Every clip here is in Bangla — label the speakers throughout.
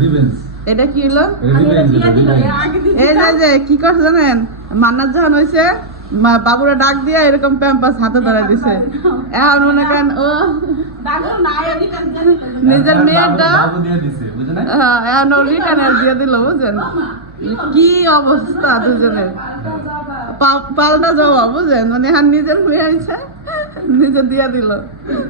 Speaker 1: রিভেঞ্জ
Speaker 2: এটা কি হলো? এই যে যে কি করছে জানেন? মান্নাত যখন হয়েছে মা- বাবুরা ডাক দিয়ে এরকম প্যাম্পাস হাতে ধরে দিছে। এখন মনে করেন ও। নিজের
Speaker 1: বুঝছেন না
Speaker 2: হ্যাঁ, এখন ও রিটার্নের দিয়ে দিল বুঝছেন কি অবস্থা দুজনের? পা- পাল্টা যাওয়া বুঝছেন মানে এখন নিজের মেয়ে আইছে নিজে দিয়া দিল।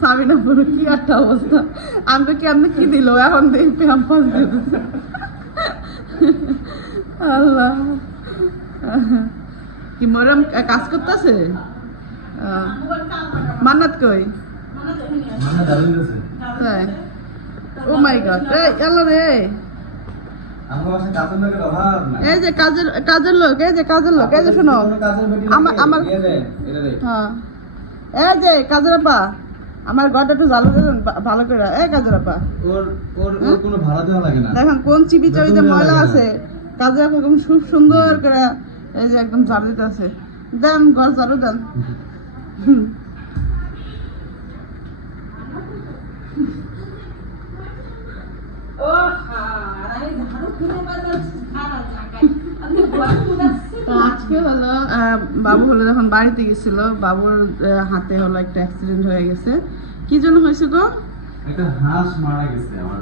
Speaker 2: সাবিনা পুরো কি একটা অবস্থা। আমি তো কি আপনি কি দিল? এখন দেখি প্যাম্পাস দিয়ে আল্লাহ। কি মরম কাজ করতেছে? মান্নাত কই? Oh my god. এই আল্লাহ রে। এই যে কাজের কাজের লোক এই যে কাজের লোক এই যে শোনো। আমার- আমার-। হ্যাঁ। এই যে কাজের আপা আমার ঘরটা একটু জ্বালো দেবেন ভালো করে। এই কাজের আপা
Speaker 1: ওর ওর ওর কোনো ভাড়া দেওয়া লাগে না।
Speaker 2: দেখেন কোন চিবি চাবিতে ময়লা আছে। আপা একদম খুব সুন্দর করে এই যে একদম ঝাড়ু দিতে আছে। দেন ঘর ঝাড়ু দেন। হুম। তো আজকে হলো বাবু হলো যখন বাড়িতে গেছিল বাবুর হাতে হলো একটা অ্যাক্সিডেন্ট হয়ে গেছে। কি জন্য হয়েছে গো?
Speaker 1: একটা হাঁস মারা গেছে আমার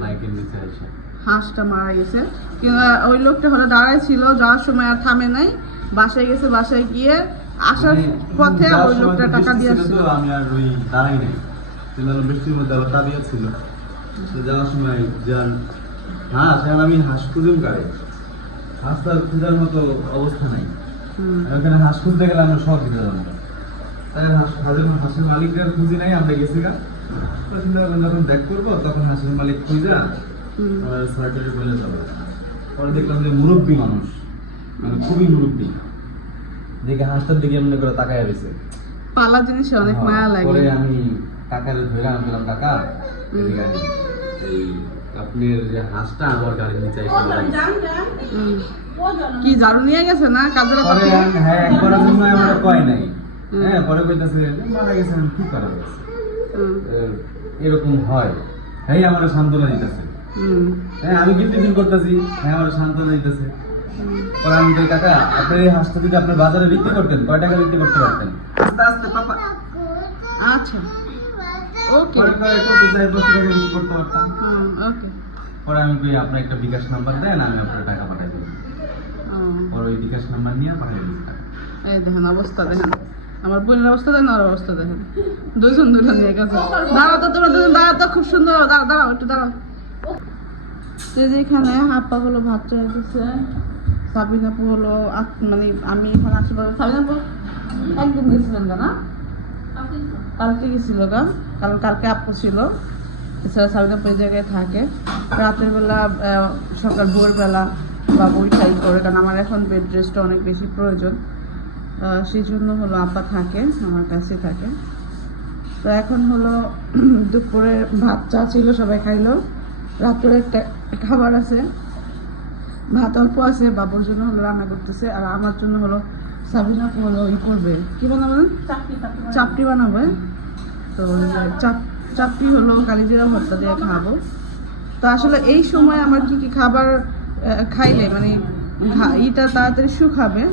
Speaker 1: বাইকের নিচে এসে।
Speaker 2: হাঁসটা মারা গেছে। ওই লোকটা হলো দাঁড়ায় ছিল যাওয়ার সময় আর থামে নাই। বাসায় গেছে বাসায় গিয়ে আসার পথে ওই লোকটা টাকা দিয়ে
Speaker 1: ছিল
Speaker 2: আসছিল
Speaker 1: আমি আর ওই দাঁড়াই নাই। ছিল বৃষ্টির মধ্যে আবার দাঁড়িয়ে ছিল। যাওয়ার সময় যার হাঁস আমি হাঁস খুঁজুম গাড়ি হাঁস তো আর খোঁজার মতো অবস্থা নাই। ওখানে হাঁস খুঁজতে গেলে আমরা সব দিতে যাব তাই হাঁস হাঁসের হাঁসের মালিকরা খুঁজি নাই আমরা গেছি গা। চিন্তা করলাম যখন ব্যাক করব তখন হাঁসের মালিক খুঁজা। সরকারি বলে যাবে। পরে দেখলাম যে মুরব্বী মানুষ। মানে খুবই মুরব্বী। দেখে হাঁসটার দিকে এমনি করে তাকায় রয়েছে।
Speaker 2: পালা জিনিসে অনেক মায়া লাগে।
Speaker 1: পরে আমি কাকারে ধরে আনলাম কাকা এই আপনার যে হাঁসটা আমার গাড়ির নিচে এসে
Speaker 2: কি ঝাড়ু নিয়ে গেছে না? কাজের
Speaker 1: পরে হ্যাঁ আমার কয় নাই। হ্যাঁ পরে কইতাছে মারা গেছে কি করা
Speaker 2: হুম।
Speaker 1: এরকম হয়। হ্যাঁ আমার সান্ত্বনা দিতেছে। হ্যাঁ আমি কিন্তু ফিল করতেছি। হ্যাঁ আমার সান্ত্বনা দিতেছে।
Speaker 2: হুম।
Speaker 1: পরে আমি কই কাকা আপনার এই হাঁসটা যদি আপনার বাজারে বিক্রি করতেন কয় টাকা বিক্রি করতে পারতেন? আস্তে আস্তে পাপা।
Speaker 2: আচ্ছা। ওকে
Speaker 1: কত করতে পারতাম?
Speaker 2: ওকে
Speaker 1: পরে আমি কই আপনার একটা বিকাশ নাম্বার দেন আমি আপনার টাকা পাঠাই দেবো। পরে ওই বিকাশ নাম্বার নিয়ে পাঠাই দিচ্ছি
Speaker 2: এই দেখেন অবস্থা দেখেন। আমার বোনের অবস্থা দেখেন আর অবস্থা দেখেন। দুজন দুজন নিয়ে গেছে। দাঁড়াও তো তোমরা দুজন দাঁড়াও তো খুব সুন্দর দাঁড়াও দাঁড়াও একটু দাঁড়াও। তো যেখানে হাপ্পা হলো ভাত চলে এসেছে। সাবিনাপু হলো মানে আমি এখানে আসতে পারব সাবিনাপু একদিন গেছিলেন না কালকে গেছিল গা কারণ কালকে আপু ছিল এছাড়া সাবিনাপু এই জায়গায় থাকে। রাতের বেলা সকাল ভোরবেলা বা বইটাই করে কারণ আমার এখন বেড রেস্টটা অনেক বেশি প্রয়োজন। সেই জন্য হলো আপা থাকে আমার কাছে থাকে। তো এখন হলো দুপুরে ভাত চা ছিল সবাই খাইলো। রাত্রে একটা খাবার আছে। ভাত অল্প আছে বাবুর জন্য হলো রান্না করতেছে আর আমার জন্য হলো সাবিনা হলো ই করবে। কি বানাবেন? চাপটি বানাবে। তো চাপটি হলো কালিজিরা ভর্তা দিয়ে খাব। তো আসলে এই সময় আমার কি কি খাবার খাইলে মানে ইটা তাড়াতাড়ি শুকাবে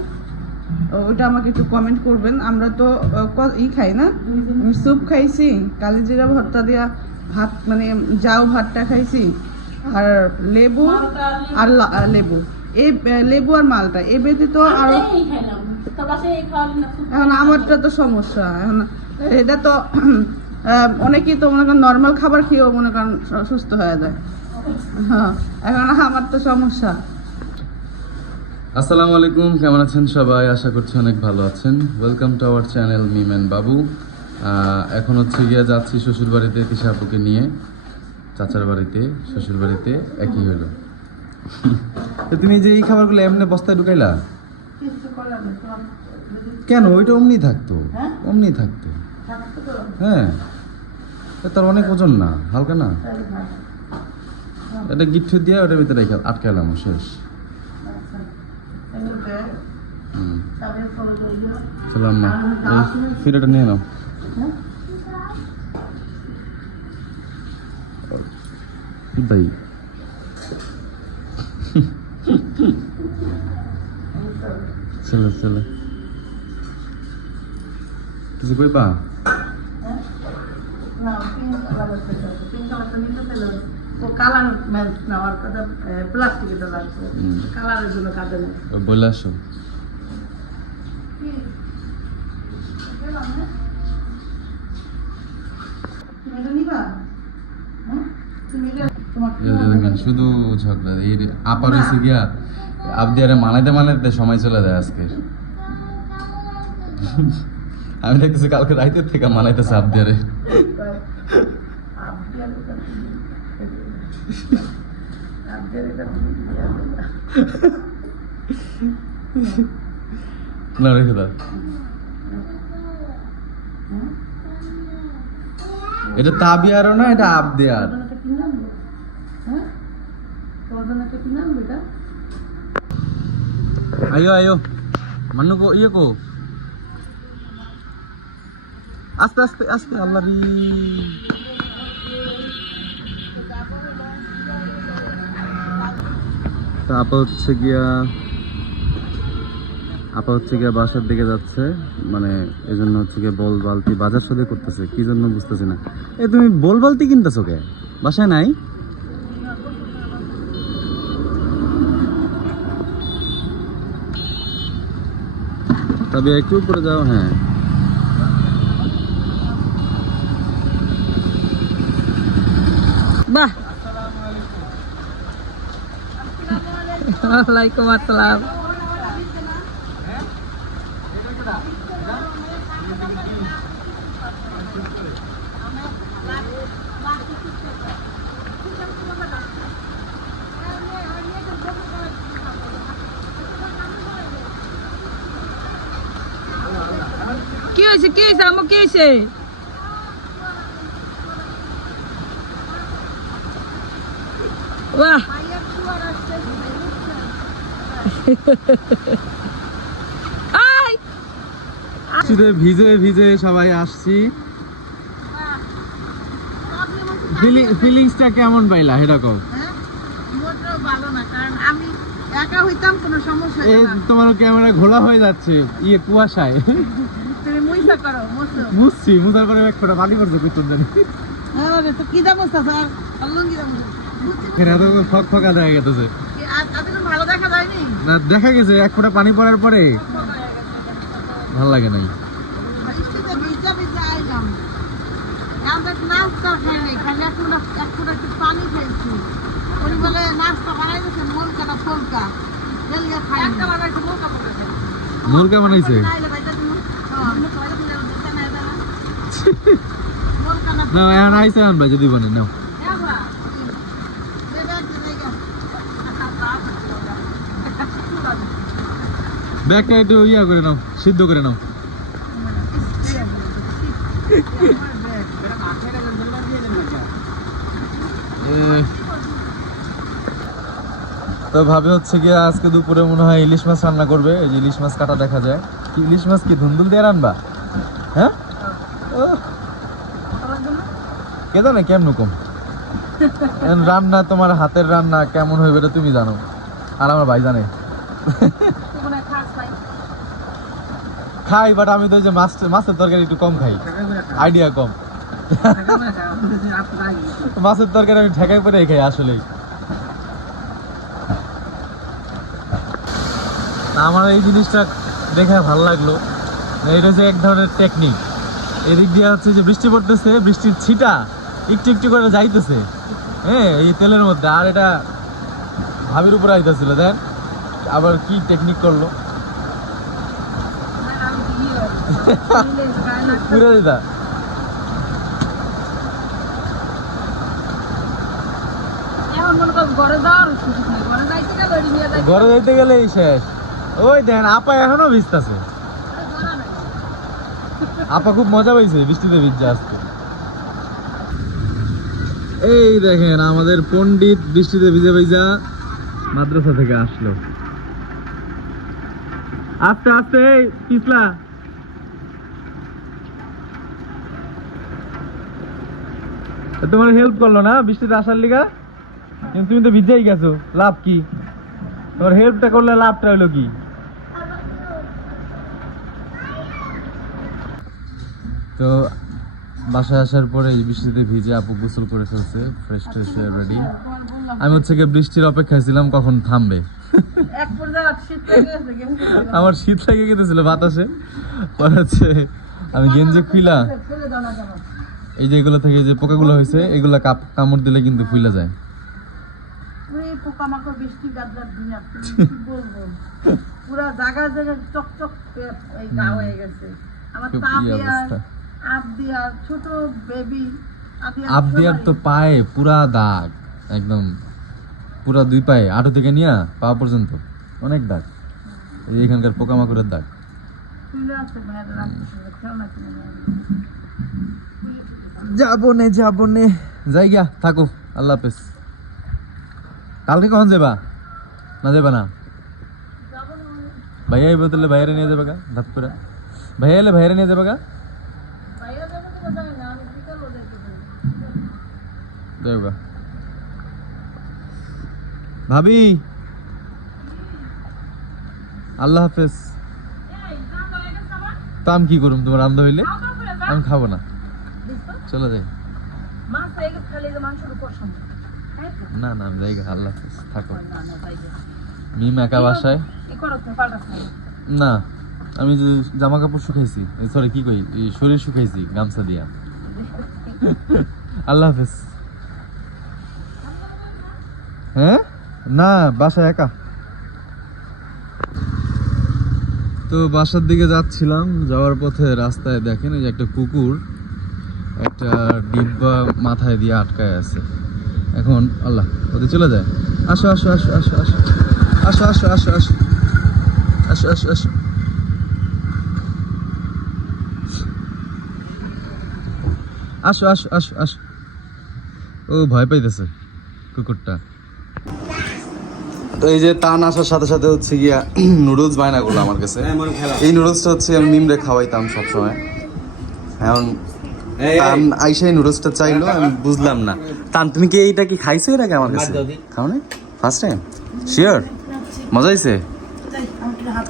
Speaker 2: ওইটা আমাকে একটু কমেন্ট করবেন। আমরা তো ই খাই না? আমি স্যুপ খাইছি কালিজিরা ভর্তা দেওয়া ভাত মানে যাও ভাতটা খাইছি আর লেবু আর লেবু। এই লেবু আর মালটা। এ ব্যতীত আরও এখন আমারটা তো সমস্যা। এখন এটা তো অনেকেই তো মনে করেন নর্মাল খাবার খেয়েও মনে করেন সুস্থ হয়ে যায়। হ্যাঁ এখন আমার তো সমস্যা।
Speaker 3: আসসালামু আলাইকুম কেমন আছেন সবাই? আশা করছি অনেক ভালো আছেন। ওয়েলকাম টু আওয়ার চ্যানেল মিমেন বাবু এখন হচ্ছে গিয়ে যাচ্ছি শ্বশুর বাড়িতে তিশা আপুকে নিয়ে। চাচার বাড়িতে শ্বশুর বাড়িতে একই হলো। তো তুমি যে এই খাবারগুলো এমনি বস্তায় ঢুকাইলা? কেন? ওইটা অমনি থাকতো। অমনি থাকতো। হ্যাঁ। তার অনেক ওজন না, হালকা না? এটা গিফট দিয়ে ওটার ভিতরে রেখে আটকালাম শেষ। খেলাম না। এই ফিরেটা নিয়ে নাও। ভাই?
Speaker 1: চলো চলো। কিছু কইবা?
Speaker 2: নিতে ও কালার ম্যাচ লাগছে। কালারের জন্য না
Speaker 1: বলে আসো? শুধু ঝগড়া আপার হয়েছে গিয়া আবদিয়ারে মানাইতে মানাইতে সময় চলে যায় আজকে। আমি দেখতেছি কালকে রাইতের থেকে মানাইতেছে আবদিয়ার
Speaker 2: এটা
Speaker 1: না রেখে দাও। এটা তাবিয়ারও না এটা আবদিয়ার?
Speaker 2: একটা কিনলাম গো। হ্যাঁ? তোমার জন্য একটা কিনলাম বেটা
Speaker 1: আয়ো আয়ো মান্নু কো ইয়ে কো আস্তে আস্তে আস্তে, আল্লাহ রি। আপা হচ্ছে গিয়া, আপা হচ্ছে গিয়া বাসার দিকে যাচ্ছে মানে এই জন্য হচ্ছে গিয়া বল বালতি বাজার সাথে করতেছে, কি জন্য বুঝতেছি না। এ, তুমি বল বালতি কিনতেছো কে? বাসায় নাই? তবে একটু উপরে যাও হ্যাঁ।
Speaker 2: বাহ। ওয়ালাইকুম আসসালাম। কি হয়েছে? কি হয়েছে? আমার কি হয়েছে? বাহ।
Speaker 1: ভিজে ভিজে সবাই আসছি। ফিলিংসটা কেমন পাইলা সেটা কও
Speaker 2: মোটেও ভালো না কারণ আমি একা হইতাম কোনো সমস্যা
Speaker 1: এ
Speaker 2: হতো না
Speaker 1: তোমার ক্যামেরা ঘোলা হয়ে যাচ্ছে। ইয়ে কুয়াশায়।
Speaker 2: করো মুসো
Speaker 1: বুঝছি মুসার করে এক ফোটা পানি করছে কুতুন জানি।
Speaker 2: কি দাম স্যার
Speaker 1: দেখা গেছে
Speaker 2: দেখা
Speaker 1: না দেখা গেছে এক ফোঁটা পানি পড়ার পরে ভালো লাগে নাই।
Speaker 2: বানাইছে?
Speaker 1: মুরগা বানাইছে। না এখন আইসে আনবা যদি বনে নাও। ব্যাগটা একটু ইয়া করে নাও সিদ্ধ করে নাও। তো ভাবে হচ্ছে কি আজকে দুপুরে মনে হয় ইলিশ মাছ রান্না করবে এই যে ইলিশ মাছ কাটা দেখা যায়। কি ইলিশ মাছ কি ধুন্দুল দিয়ে রান্না হ্যাঁ? ও কে জানে কেমন কম? রান্না তোমার হাতের রান্না কেমন হইবে এটা তুমি জানো আর আমার ভাই জানে। খাই বাট আমি তো যে মাছ মাছের তরকারি একটু কম খাই। আইডিয়া কম। মাছের তরকারি আমি ঠেকাই পরে খাই আসলেই। আমার এই জিনিসটা দেখে ভালো লাগল। এটা হচ্ছে এক ধরনের টেকনিক এদিক দিয়ে হচ্ছে যে বৃষ্টি পড়তেছে, বৃষ্টির ছিটা একটু একটু করে যাইতেছে। হ্যাঁ এই তেলের মধ্যে। আর এটা ভাবির উপরে আইতেছিল দেন আবার কি টেকনিক করল? পুরে দিতা ঘরে যাইতে গেলেই শেষ। ওই দেখেন আপা এখনও ভিজতেছে। আপা খুব মজা পাইছে বৃষ্টিতে ভিজছে আজকে। এই দেখেন আমাদের পণ্ডিত বৃষ্টিতে ভিজে ভিজা মাদ্রাসা থেকে আসলো। আস্তে আস্তে এই, পিছলা। তোমার হেল্প করল না? বৃষ্টিতে আসার লিগা? কিন্তু তুমি তো ভিজেই গেছো। লাভ কি? তোমার হেল্পটা করলে লাভটা হলো কি? তো বাসায় আসার পরে বৃষ্টিতে ভিজে আপু গোসল করে ফেলছে ফ্রেশ ট্রেশ হয়ে রেডি আমি হচ্ছে গিয়ে বৃষ্টির অপেক্ষায় ছিলাম কখন থামবে? আমার শীত লাগে গেতেছিল বাতাসে। পরে হচ্ছে আমি গেঞ্জে
Speaker 2: খুলা
Speaker 1: এই যে এগুলো থেকে যে পোকাগুলো হয়েছে এগুলো কাপ কামড় দিলে কিন্তু ফুলে যায়।
Speaker 2: পুরা জায়গায় জায়গায় চকচক এই গা হয়ে গেছে। আমার
Speaker 1: খুব
Speaker 2: দেওয়ার
Speaker 1: অবস্থা।
Speaker 2: আপ দেওয়ার ছোট বেবি
Speaker 1: আবদিয়ার তো পায়ে পুরা দাগ একদম। পুরা দুই পায়ে আটো থেকে নিয়ে পা পর্যন্ত অনেক দাগ। এই এখানকার পোকামাকড়ের দাগ
Speaker 2: তুলে আছে ভাইয়ের রাখতে খেলনা কিনে নিয়ে আসবে।
Speaker 1: যাব নে যাব নে যাই গিয়া, থাকো। আল্লাহ হাফেজ। কালকে কখন যাবা? না যাবা না? ভাইয়া এই বোতলে ভাইয়ারে নিয়ে যাবে গা, ধাপ করে। ভাইয়া এলে ভাইয়ারে নিয়ে যাবে গা? ভাবি। আল্লাহ হাফেজ। তা আমি কি করুম? তোমার রান্ধা হইলে? আমি খাব না। চলে যাই। না না আমি যাই আল্লাহ থাকো। মিম একা বাসায়?
Speaker 2: না
Speaker 1: আমি যে জামা কাপড় শুকাইছি সরি কি কই শরীর শুকাইছি গামছা দিয়া। আল্লাহ হাফেজ। হ্যাঁ? না বাসায় একা। তো বাসার দিকে যাচ্ছিলাম যাওয়ার পথে রাস্তায় দেখেন এই যে একটা কুকুর। একটা ডিব্বা মাথায় দিয়ে আটকায় আছে। এখন আল্লাহ ওদের চলে যায়। আসো আসো আসো আসো আসো। আসো আসো আসো আসো। আসো আসো আসো। আসো আসো আসো আসো। ও ভয় পাইতেছে কুকুরটা। তো এই যে টান আসার সাথে সাথে হচ্ছে গিয়া নুডলস বায়না করল আমার কাছে। এই নুডলসটা হচ্ছে আমি মিমরে খাওয়াইতাম সবসময়। এখন আইসাই নুডলসটা চাইলো আমি বুঝলাম না। টান তুমি কি এইটা কি খাইছো এর আগে আমার কাছে? খাও না? ফার্স্ট টাইম শিওর মজা হয়েছে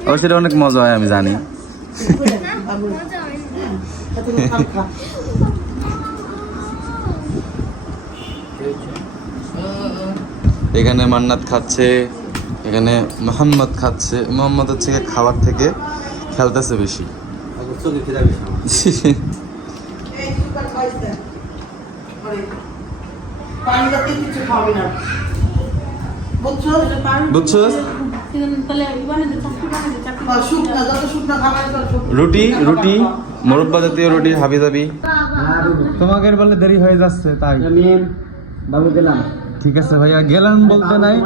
Speaker 1: ও সেটা অনেক মজা হয় আমি জানি। এখানে মান্নাত খাচ্ছে এখানে মোহাম্মদ খাচ্ছে। মোহাম্মদ হচ্ছে গিয়ে খাবার থেকে খেলতেছে বেশি।
Speaker 2: করে পানি
Speaker 1: রুটি রুটি মোরব্বা জাতীয় রুটি হাবি জাবি। তোমাকে বলে দেরি হয়ে যাচ্ছে তাই।
Speaker 4: বাবু গেলাম।
Speaker 1: ঠিক আছে ভাইয়া গেলাম বলতে নাই।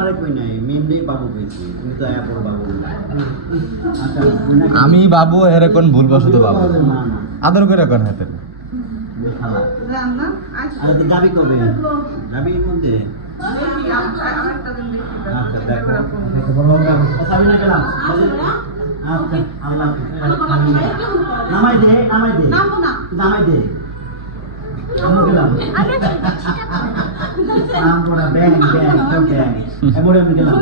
Speaker 1: আমি বাবু এরকম ভুলবশত বাবু। আদর করে এখন হাতে।
Speaker 4: দাবি কবে দাবির মধ্যে? আচ্ছা, আচ্ছা, আচ্ছা, নামাই দে নামাই দে। নামাই দে। আমরা ব্যাংক ব্যাংক ব্যাংক এমন আমি গেলাম।